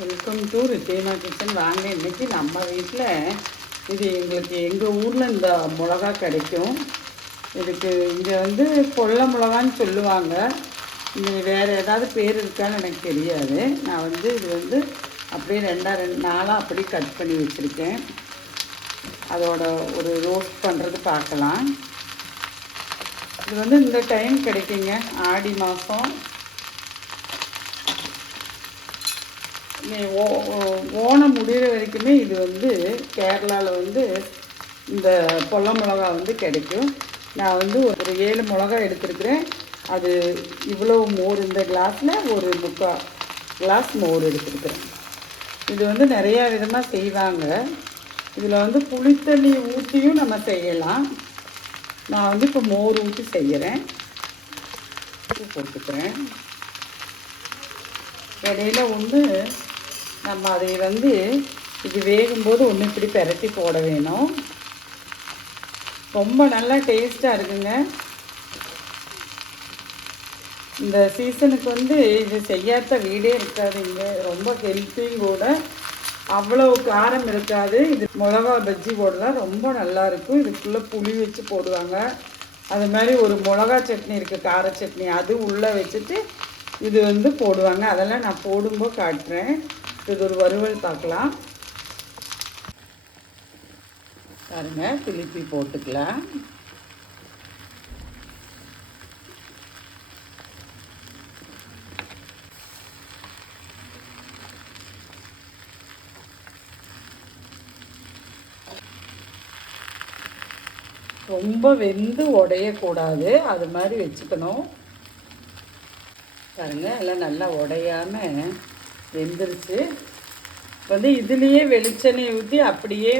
Welcome to ரித்தேமா kitchen. வாங்க, இன்றைக்கி நம்ம வீட்டில் இது எங்களுக்கு எங்கள் ஊரில் இந்த மிளகா கிடைக்கும். இதுக்கு இங்கே வந்து கொல்லை மிளகான்னு சொல்லுவாங்க. இங்கே வேறு ஏதாவது பேர் இருக்கான்னு எனக்கு தெரியாது. நான் வந்து இது வந்து அப்படியே ரெண்டு நாளாக அப்படி கட் பண்ணி வச்சுருக்கேன். அதோட ஒரு ரோஸ்ட் பண்ணுறது பார்க்கலாம். இது வந்து இந்த டைம் கிடைக்குங்க, ஆடி மாதம். ஓணம் முடிகிற வரைக்குமே இது வந்து கேரளாவில் வந்து இந்த கொல்லை மிளகா வந்து கிடைக்கும். நான் வந்து ஒரு 7 மிளகா எடுத்துருக்குறேன். அது இவ்வளோ மோர், இந்த கிளாஸில் ஒரு 3/4 கிளாஸ் மோர் எடுத்துருக்குறேன். இது வந்து நிறையா விதமாக செய்வாங்க. இதில் வந்து புளித்தண்ணி ஊற்றியும் நம்ம செய்யலாம். நான் வந்து இப்போ மோர் ஊற்றி செய்கிறேன். போட்டுக்கிறேன். இடையில ஒன்று நம்ம அதை வந்து இது வேகும்போது ஒன்று இப்படி பெரட்டி போட வேணும். ரொம்ப நல்லா டேஸ்ட்டாக இருக்குங்க. இந்த சீசனுக்கு வந்து இது செய்யாத வீடே இருக்காதுங்க. ரொம்ப ஹெல்த்தியும் கூட, அவ்வளோ காரம் இருக்காது. இது மிளகா பஜ்ஜி போடலாம், ரொம்ப நல்லாயிருக்கும். இதுக்குள்ளே புளி வச்சு போடுவாங்க. அது மாதிரி ஒரு மிளகா சட்னி இருக்குது, கார சட்னி, அது உள்ளே வச்சுட்டு இது வந்து போடுவாங்க. அதெல்லாம் நான் போடும்போது காட்டுறேன். இது ஒரு வறுவல் பார்க்கலாம் பாருங்க. திருப்பி போட்டுக்கலாம். ரொம்ப வெந்து உடையக்கூடாது, அது மாதிரி வச்சுக்கணும். பாருங்க, எல்லாம் நல்லா உடையாமல் வெந்துருச்சு. வந்து இதுலேயே வெளிச்செண்ணெய் ஊற்றி அப்படியே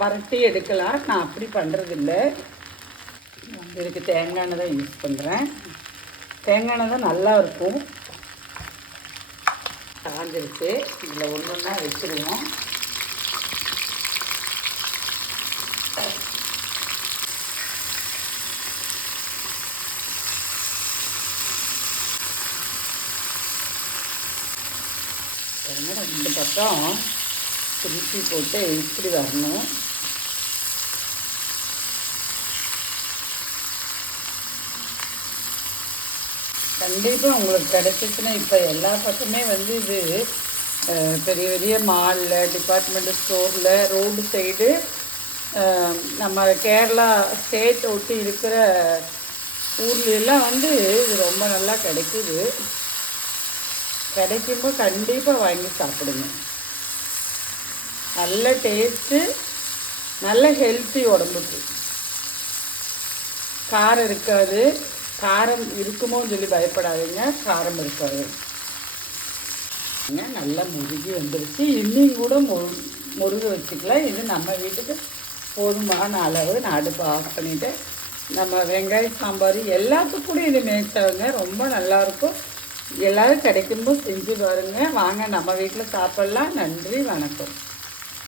வரட்டி எடுக்கலாம். நான் அப்படி பண்ணுறதில்ல. இதுக்கு தேங்காய் எண்ணெய் தான் யூஸ் பண்ணுறேன். தேங்காய் எண்ணெய் தான் நல்லா இருக்கும். காஞ்சிருச்சு. இதில் ஒன்று ஒன்றா வச்சுருவோம். ரெண்டு பக்கம் திருப்பி போட்டு இப்படி வரணும். கண்டிப்பாக உங்களுக்கு கிடைச்சிச்சுன்னா, இப்போ எல்லா பக்கமே வந்து இது பெரிய பெரிய மாலில், டிபார்ட்மெண்ட் ஸ்டோரில், ரோடு சைடு, நம்ம கேரளா ஸ்டேட் ஒட்டி இருக்கிற ஊர்லாம் வந்து இது ரொம்ப நல்லா கிடைக்குது. கிடைக்கும்போது கண்டிப்பாக வாங்கி சாப்பிடுங்க. நல்ல டேஸ்ட்டு, நல்ல ஹெல்த்தி உடம்புக்கு. காரம் இருக்காது. காரம் இருக்குமோன்னு சொல்லி பயப்படாதீங்க, காரம் இருக்காது. நல்லா முருகி வந்துருச்சு. இன்னும் கூட முருக வச்சுக்கலாம். இது நம்ம வீட்டுக்கு போதுமான அளவு. நான் அடுப்பை ஆஃப் பண்ணிவிட்டு நம்ம வெங்காய சாம்பார் எல்லாத்துக்கூட இது மேட்ச் ஆகுங்க. ரொம்ப நல்லாயிருக்கும். எல்லோரும் கிடைக்கும்போது செஞ்சு பாருங்கள். வாங்க, நம்ம வீட்டில் சாப்பிட்லாம். நன்றி, வணக்கம்.